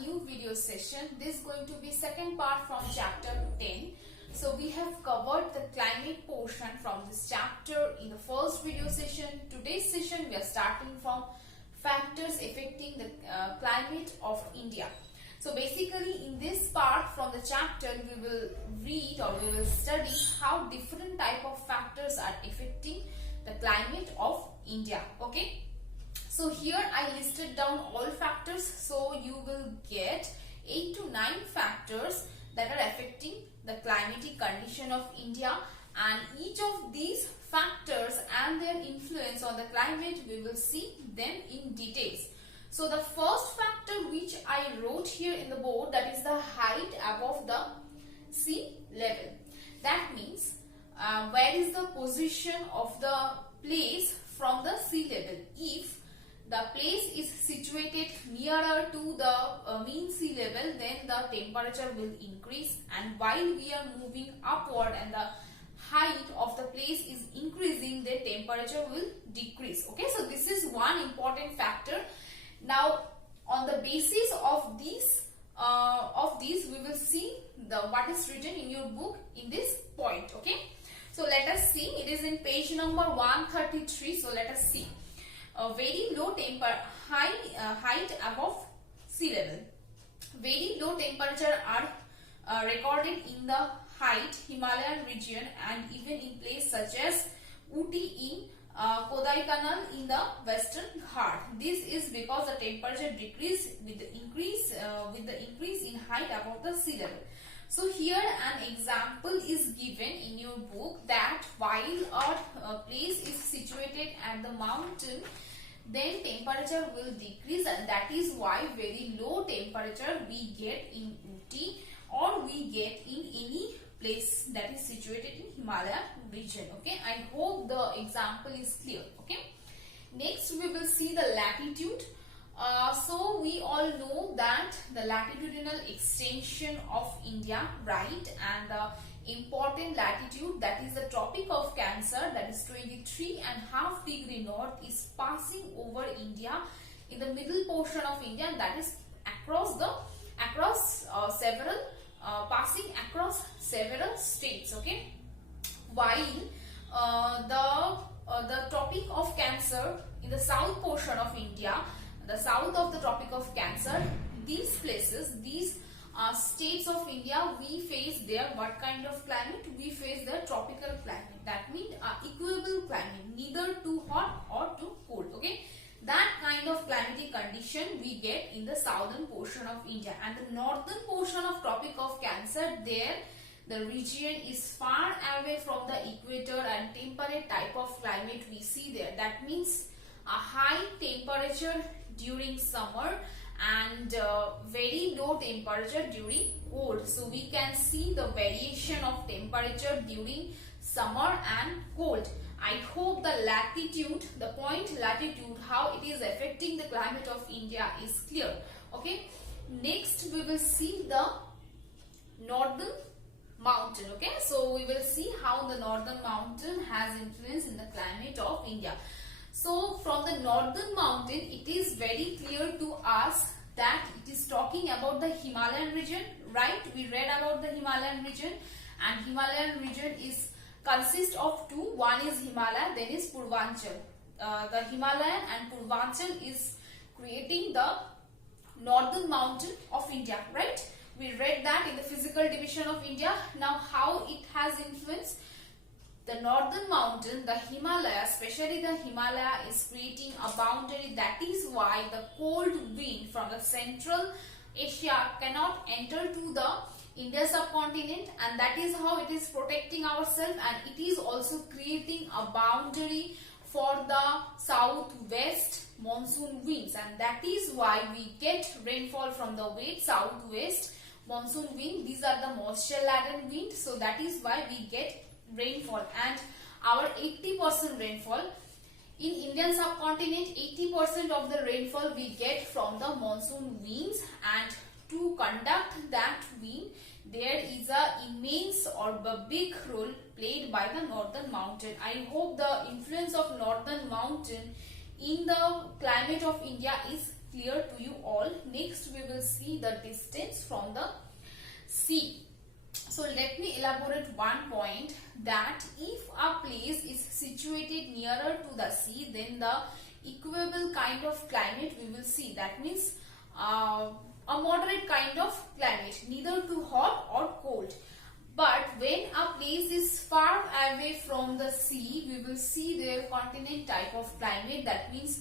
new video session. This is going to be second part from chapter 10. So we have covered the climate portion from this chapter in the first video session. Today's session we are starting from factors affecting the climate of India. So basically in this part from the chapter we will read or we will study how different type of factors are affecting the climate of India. Okay. So here I listed down all factors, so you will get 8 to 9 factors that are affecting the climatic condition of India, and each of these factors and their influence on the climate we will see them in details. So the first factor which I wrote here in the board, that is the height above the sea level. That means where is the position of the place from the sea level. If the place is situated nearer to the mean sea level, then the temperature will increase, and while we are moving upward and the height of the place is increasing, the temperature will decrease. Okay, so this is one important factor. Now on the basis of these we will see the what is written in your book in this point. Okay, so let us see. It is in page number 133. So let us see. A very low height above sea level. Very low temperature are recorded in the height Himalayan region and even in places such as Ooty in Kodaikanal in the Western Ghat. This is because the temperature decrease with the increase in height above the sea level. So here an example is given in your book that while a place is situated at the mountain, then temperature will decrease, and that is why very low temperature we get in Ooty or we get in any place that is situated in Himalaya region. Okay, I hope the example is clear. Okay, next we will see the latitude. So we all know that the latitudinal extension of India, right, and the important latitude, that is the Tropic of Cancer, that is 23.5 degree north, is passing over India in the middle portion of India, and that is passing across several states. Okay, while the Tropic of Cancer in the south portion of India, the south of the Tropic of Cancer, these places, these states of India, we face there what kind of climate? We face the tropical climate. That means equable climate, neither too hot or too cold. Okay, that kind of climatic condition we get in the southern portion of India, and the northern portion of Tropic of Cancer, there the region is far away from the equator and temperate type of climate we see there. That means a high temperature during summer and very low temperature during cold. So we can see the variation of temperature during summer and cold. I hope the latitude, the point latitude, how it is affecting the climate of India is clear. Okay, next we will see the northern mountain. Okay, so we will see how the northern mountain has influence in the climate of India. So from the northern mountain, it is very clear to us that it is talking about the Himalayan region, right? We read about the Himalayan region, and Himalayan region consists of two. One is Himalaya, then is Purvanchal. The Himalayan and Purvanchal is creating the northern mountain of India, right? We read that in the physical division of India. Now how it has influence? The northern mountain, the Himalaya, especially the Himalaya, is creating a boundary. That is why the cold wind from the Central Asia cannot enter to the India subcontinent, and that is how it is protecting ourselves, and it is also creating a boundary for the southwest monsoon winds, and that is why we get rainfall from the southwest monsoon wind. These are the moisture laden wind, so that is why we get rainfall, and our 80% rainfall in Indian subcontinent, 80% of the rainfall we get from the monsoon winds, and to conduct that wind there is a immense or a big role played by the northern mountain. I hope the influence of northern mountain in the climate of India is clear to you all. Next we will see the distance from the sea. So let me elaborate one point, that if a place is situated nearer to the sea, then the equable kind of climate we will see. That means a moderate kind of climate, neither too hot or cold. But when a place is far away from the sea, we will see their continent type of climate. That means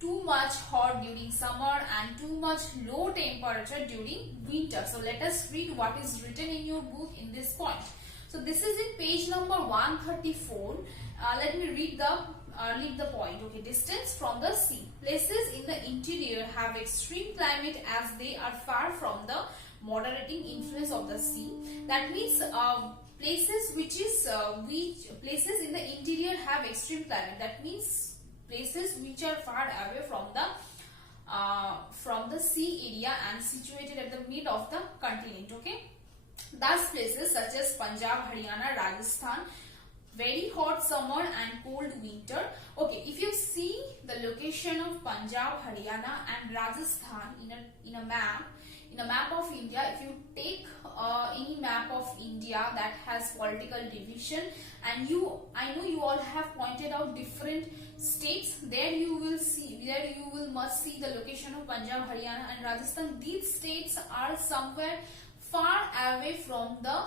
too much hot during summer and too much low temperature during winter. So let us read what is written in your book in this point. So this is in page number 134. Let me read the point. Okay, distance from the sea. Places in the interior have extreme climate as they are far from the moderating influence of the sea. That means places places in the interior have extreme climate. That means places which are far away from the sea area and situated at the mid of the continent. Okay, thus places such as Punjab, Haryana, Rajasthan, very hot summer and cold winter. Okay, if you see the location of Punjab, Haryana and Rajasthan in a map of India, if you take any map of India that has political division, and I know you all have pointed out different states, there you will must see the location of Punjab, Haryana and Rajasthan. These states are somewhere far away from the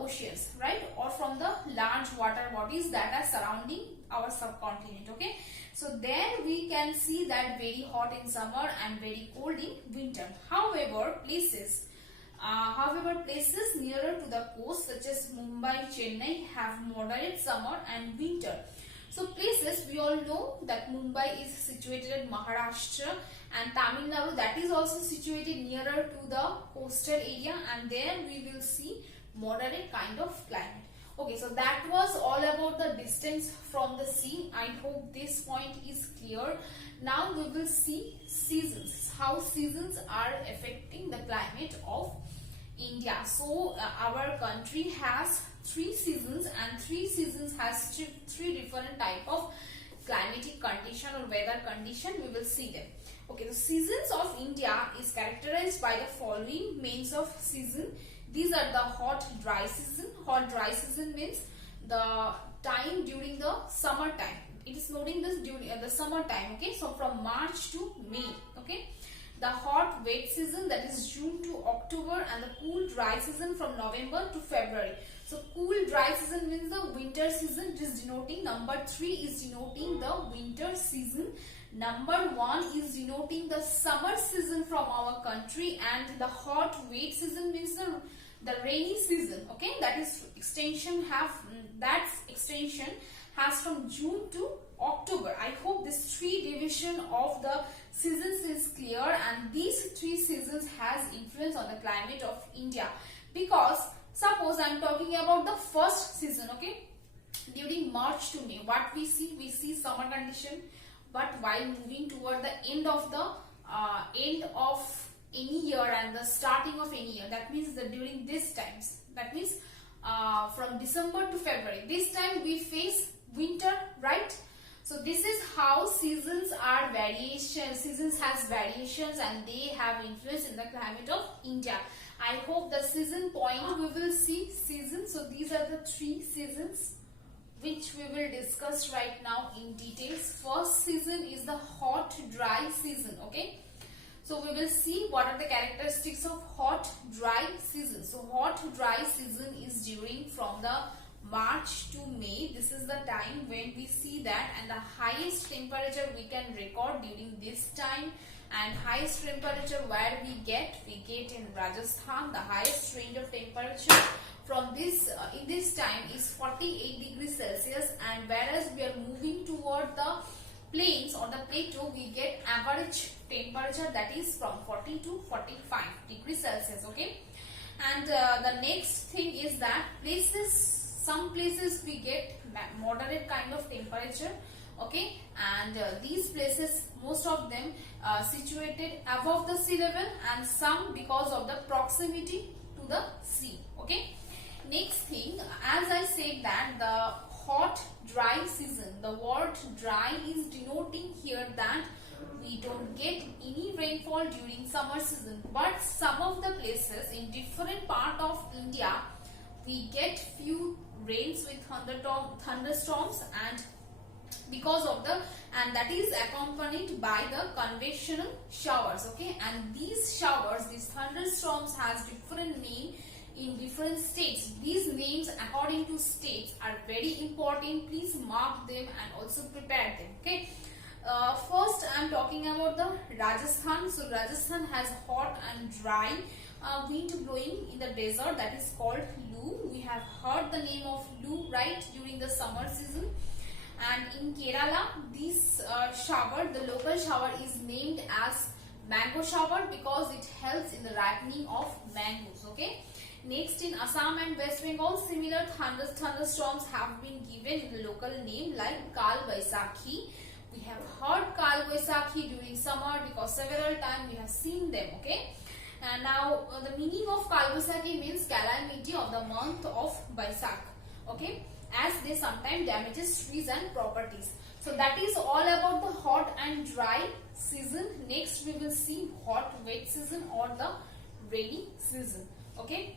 oceans, right, or from the large water bodies that are surrounding our subcontinent. Okay, so there we can see that very hot in summer and very cold in winter. However, places nearer to the coast such as Mumbai, Chennai have moderate summer and winter. So places, we all know that Mumbai is situated in Maharashtra, and Tamil Nadu, that is also situated nearer to the coastal area, and there we will see moderate kind of climate. Okay, so that was all about the distance from the sea. I hope this point is clear. Now we will see seasons, how seasons are affecting the climate of India. So our country has 3 seasons, and 3 seasons has 3 different type of climatic condition or weather condition. We will see them. Okay, the seasons of India is characterized by the following mains of season. These are the hot dry season. Hot dry season means the time during the summer time. It is noting this during the summer time. Okay, so from March to May. Okay, the hot wet season, that is June to October, and the cool dry season from November to February. So cool dry season means the winter season. It is denoting, number 3 is denoting the winter season. Number 1 is denoting the summer season from our country, and the hot wet season means the rainy season. Okay, that is extension has from June to October. I hope this 3 division of the seasons is clear, and these 3 seasons has influence on the climate of India. Because suppose I am talking about the first season. Okay, during March to May, what we see summer condition. But while moving toward the end of any year and the starting of any year, that means that during these times, that means from December to February, this time we face winter, right? So this is how seasons are seasons has variations, and they have influence in the climate of India. I hope the season point we will see seasons. So these are the 3 seasons which we will discuss right now in details. First season is the hot dry season. Okay, so we will see what are the characteristics of hot dry season. So hot dry season is during from the March to May. This is the time when we see that, and the highest temperature we can record during this time, and highest temperature where we get in Rajasthan. The highest range of temperature from this in this time is 48 degrees Celsius, and whereas we are moving toward the plains or the plateau, we get average temperature that is from 40 to 45 degrees Celsius. Okay, and the next thing is that some places we get moderate kind of temperature. Okay, and these places, most of them situated above the sea level, and some because of the proximity to the sea. Okay, next thing, as I said that the hot dry season, the word dry is denoting here that we don't get any rainfall during summer season, but some of the places in different part of India we get few rains with thunderstorms, and because of the, and that is accompanied by the convectional showers. Okay, and these showers, these thunderstorms has different name in different states. These names according to states are very important. Please mark them and also prepare them. Okay, first I am talking about the Rajasthan. So Rajasthan has hot and dry wind blowing in the desert, that is called Loo. We have heard the name of Loo, right, during the summer season. And in Kerala, this shower, the local shower, is named as mango shower because it helps in the ripening of mangoes. Okay. Next, in Assam and West Bengal, similar thunderstorms have been given in the local name like Kal Baisakhi. We have heard Kal Baisakhi during summer because several times we have seen them. Okay. And now the meaning of Kal Baisakhi means calamity of the month of Baisakh. Okay, as they sometimes damages trees and properties. So that is all about the hot and dry season. Next we will see hot wet season or the rainy season. Okay.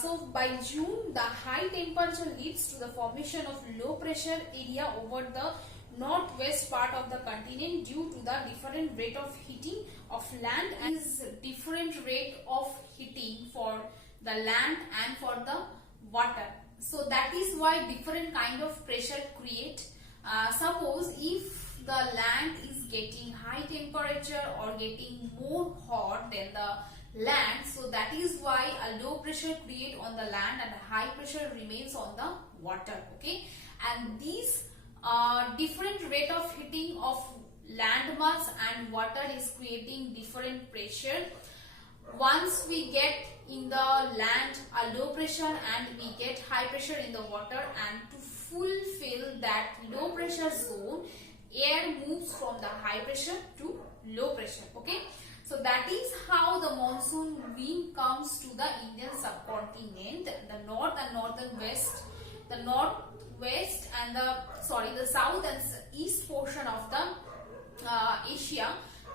So by June, the high temperature leads to the formation of low pressure area over the northwest part of the continent due to the different rate of heating of land, and is different rate of heating for the land and for the water. So that is why different kind of pressure create. Suppose if the land is getting high temperature or getting more hot than the land, so that is why a low pressure create on the land and a high pressure remains on the water. Okay, and these different rate of heating of land mass and water is creating different pressure. Once we get in the land a low pressure and we get high pressure in the water, and to fulfill that low pressure zone, air moves from the high pressure to low pressure. Okay, so that is how the monsoon wind comes to the Indian subcontinent, the north and northern west, the northwest and the south and east portion of the Asia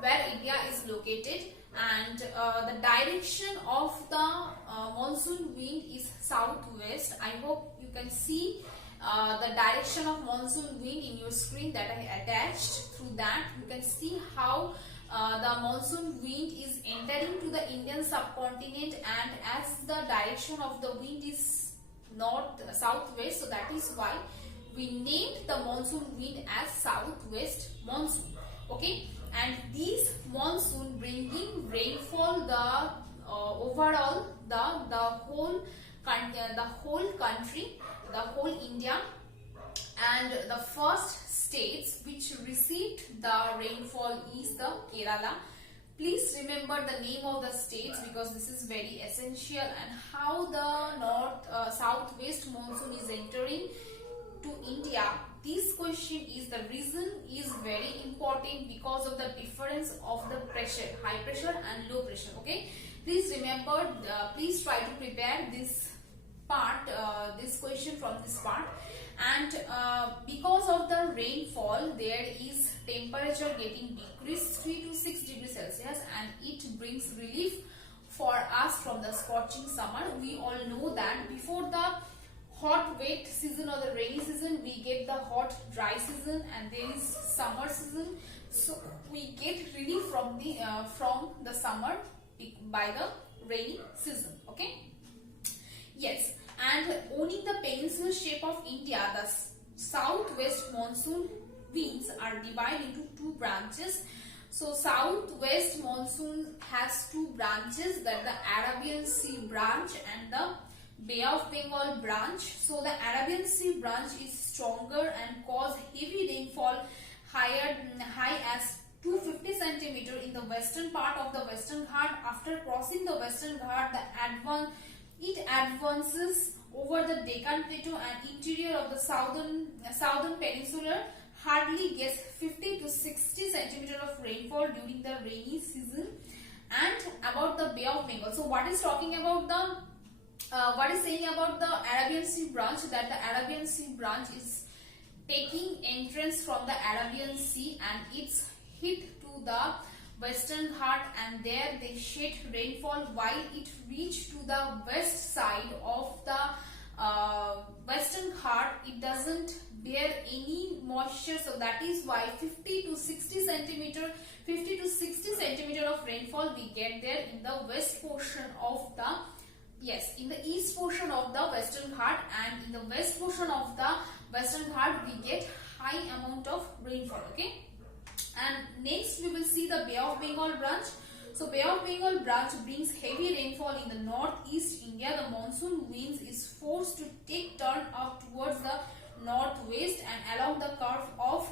where India is located, and the direction of the monsoon wind is southwest. I hope you can see the direction of monsoon wind in your screen that I attached. Through that you can see how the monsoon wind is entering to the Indian subcontinent, and as the direction of the wind is southwest, so that is why we named the monsoon wind as southwest monsoon. Okay, and this monsoon bringing rainfall the overall the whole country, the whole India, and the first states which received the rainfall is the Kerala. Please remember the name of the states because this is very essential, and how the southwest monsoon is entering to India. This question is, the reason is very important because of the difference of the pressure, high pressure and low pressure. Okay, please remember, please try to prepare this part, this question from this part. And because of the rainfall, there is temperature getting decreased 3 to 6 degrees Celsius, and it brings relief for us from the scorching summer. We all know that before the hot wet season or the rainy season, we get the hot dry season, and there is summer season. So we get relief from the summer by the rainy season. Okay, yes. And owning the peninsular shape of India, the southwest monsoon winds are divided into two branches. So southwest monsoon has two branches, that the Arabian Sea branch and the Bay of Bengal branch. So the Arabian Sea branch is stronger and cause heavy rainfall high as 250 centimeter in the western part of the Western Ghat. After crossing the Western Ghat, it advances over the Deccan Plateau and interior of the southern peninsula, hardly gets 50 to 60 centimeter of rainfall during the rainy season. And about the Bay of Bengal, so what is talking about what is saying about the Arabian Sea branch, that the Arabian Sea branch is taking entrance from the Arabian Sea, and its hit to the Western Ghat, and there they shed rainfall. While it reached to the west side of the Western Ghat, it doesn't bear any moisture, so that is why 50 to 60 centimeter of rainfall we get there in the west portion of the, yes, in the east portion of the Western Ghat, and in the west portion of the Western Ghat we get high amount of rainfall. Okay, and next we will see the Bay of Bengal branch. So Bay of Bengal branch brings heavy rainfall in the northeast India. The monsoon winds is forced to take turn up towards the northwest and along the curve of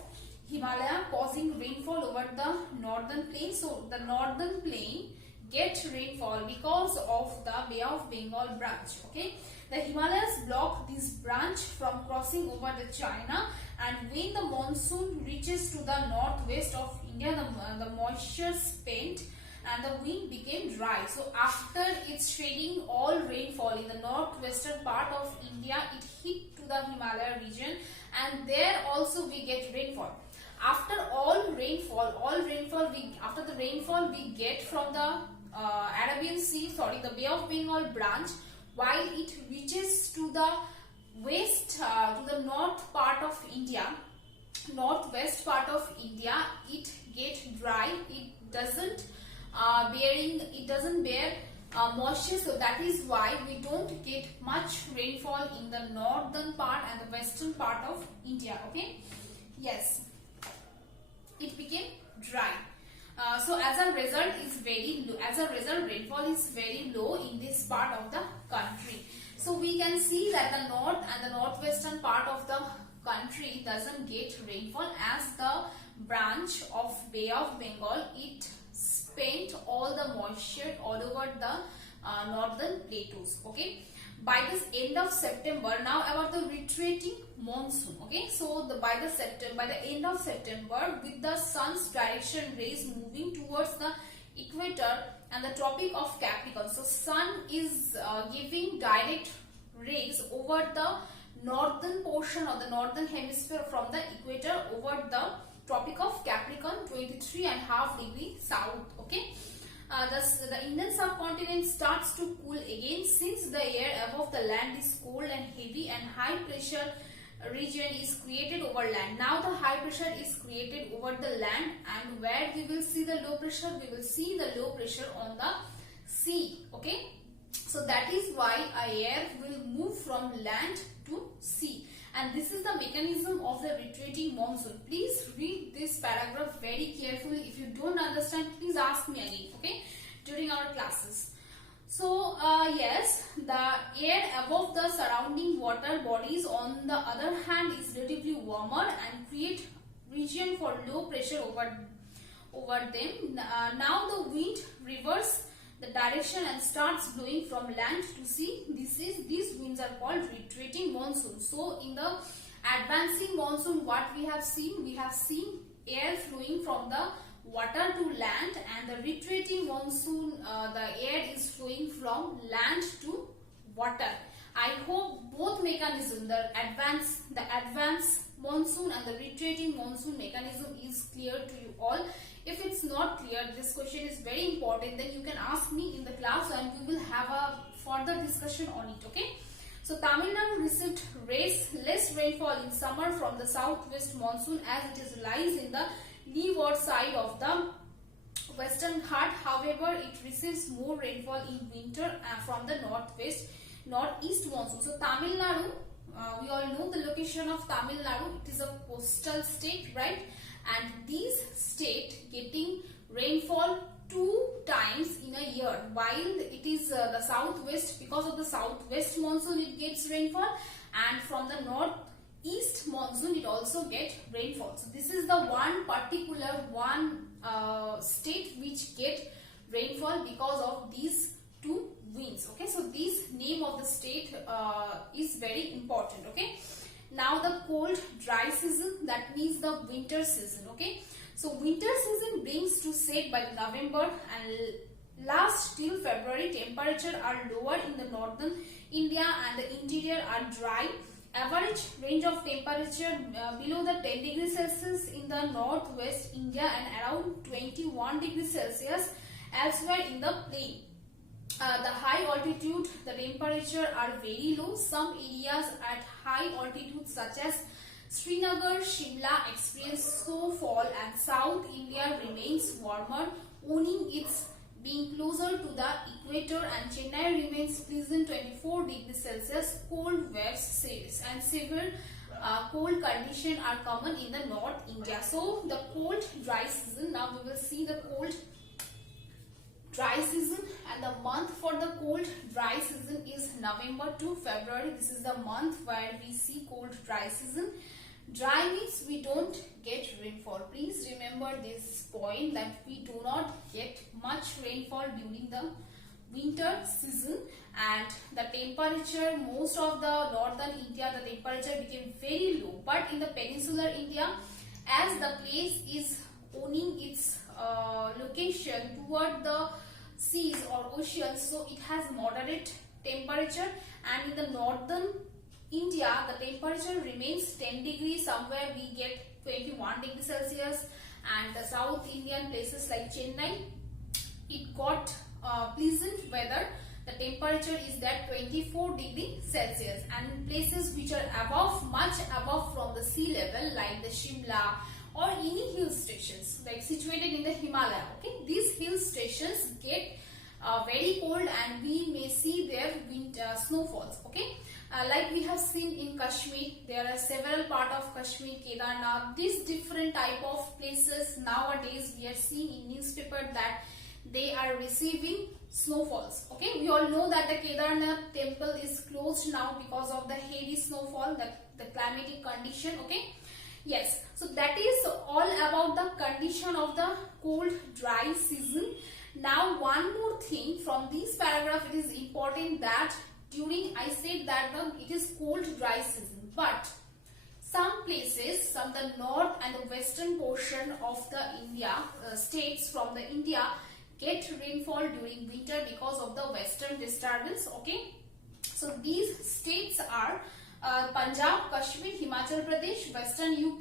Himalaya, causing rainfall over the northern plain. So the northern plain get rainfall because of the Bay of Bengal branch. Okay, the Himalayas block this branch from crossing over the China, and when the monsoon reaches to the northwest of India, the moisture spent and the wind became dry. So after it's shedding all rainfall in the northwestern part of India, it hit to the Himalaya region, and there also we get rainfall. After the rainfall we get from the Arabian Sea, the Bay of Bengal branch, while it reaches to the west, to the northwest part of India, it get dry. It doesn't bear moisture, so that is why we don't get much rainfall in the northern part and the western part of India. Okay, yes, it became dry. So as a result rainfall is very low in this part of the country. So we can see that the north and the northwestern part of the country doesn't get rainfall, as the branch of Bay of Bengal, it spent all the moisture all over the northern plateaus. Okay, by this end of September, now about the retreating monsoon. Okay, so by the end of September, with the sun's direction rays moving towards the equator and the Tropic of Capricorn, so sun is giving direct rays over the northern portion of the northern hemisphere from the equator over the Tropic of Capricorn, 23.5 degrees south. Okay, the Indian subcontinent starts to cool again, since the air above the land is cold and heavy, and high pressure region is created over land. Now the high pressure is created over the land, and where we will see the low pressure? We will see the low pressure on the sea. Okay, so that is why air will move from land to sea, and this is the mechanism of the retreating monsoon. Please read this paragraph very carefully. If you don't understand, please ask me again, okay, during our classes. So yes, the air above the surrounding water bodies on the other hand is relatively warmer and create region for low pressure over them. Now the wind reverses the direction and starts blowing from land to sea. These winds are called retreating monsoon. So in the advancing monsoon, what we have seen air flowing from the water to land, and the retreating monsoon, the air is flowing from land to water. I hope both mechanism, the advance monsoon and the retreating monsoon mechanism is clear to you all. If it's not clear, this question is very important, then you can ask me in the class and we will have a further discussion on it. Okay, so Tamil Nadu received less rainfall in summer from the southwest monsoon, as it lies in the leeward side of the Western Ghat. However, it receives more rainfall in winter from the northeast monsoon. So Tamil Nadu, we all know the location of Tamil Nadu. It is a coastal state, right? And this state getting rainfall 2 times in a year, while it is the southwest, because of the southwest monsoon it gets rainfall, and from the northeast monsoon it also get rainfall. So this is the one particular state which get rainfall because of these 2 winds. Okay, so this name of the state is very important. Okay, now the cold dry season, that means the winter season. Okay, so winter season brings to set by November and last till February. Temperature are lower in the northern India and the interior are dry. average range of temperature below the 10 degrees Celsius in the northwest India and around 21 degrees Celsius elsewhere in the plain. The high altitude, the temperature are very low. Some areas at high altitude such as Srinagar, Shimla experience snowfall, and South India remains warmer, owing its being closer to the equator, and Chennai remains pleasant 24 degrees Celsius. Cold waves series and severe cold conditions are common in the North India. So the cold dry season. Now we will see the cold dry season, and the month for the cold dry season is November to February. This is the month where we see cold dry season. Dry means we don't get rainfall. Please remember this point, that we do not get much rainfall during the winter season, and the temperature, most of the northern India, the temperature became very low. But in the peninsular India, as the place is owning its location toward the seas or oceans, so it has moderate temperature, and in the northern India the temperature remains 10 degrees, somewhere we get 21 degrees Celsius, and the South Indian places like Chennai, it got pleasant weather. The temperature is that 24 degrees Celsius, and places which are above, much above from the sea level, like the Shimla or any hill stations like situated in the Himalaya, okay, these hill stations get very cold, and we may see their snowfalls, okay. Like we have seen in Kashmir, there are several parts of Kashmir, Kedarnath, these different type of places. Nowadays we are seeing in newspaper that they are receiving snowfalls, okay. We all know that the Kedarnath temple is closed now because of the heavy snowfall, the climatic condition, okay. Yes, so that is all about the condition of the cold dry season. Now one more thing from this paragraph, it is important that during, I said that it is cold dry season, but some places, some the north and the western portion of the India, states from the India get rainfall during winter because of the western disturbance, okay. So these states are Punjab, Kashmir, Himachal Pradesh, Western UP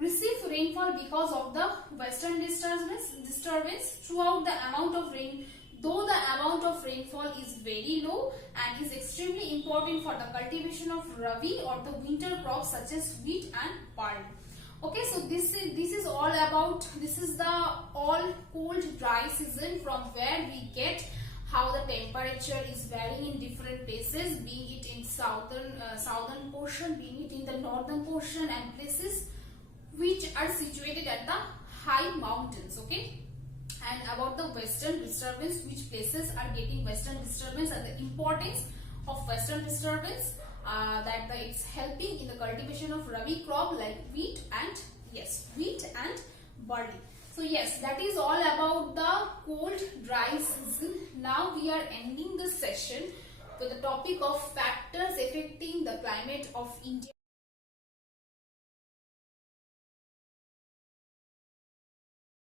receive rainfall because of the western disturbance throughout the amount of rain. Though the amount of rainfall is very low and is extremely important for the cultivation of Rabi or the winter crops such as wheat and barley. Okay, so this is all about, this is the all cold dry season, from where we get how the temperature is varying in different places, being it in southern portion, being it in the northern portion, and places which are situated at the high mountains, okay. And about the western disturbance, which places are getting western disturbance, and the importance of western disturbance, that it's helping in the cultivation of Rabi crop like wheat and barley. So yes, that is all about the cold dry season. Now we are ending this session with the topic of factors affecting the climate of India.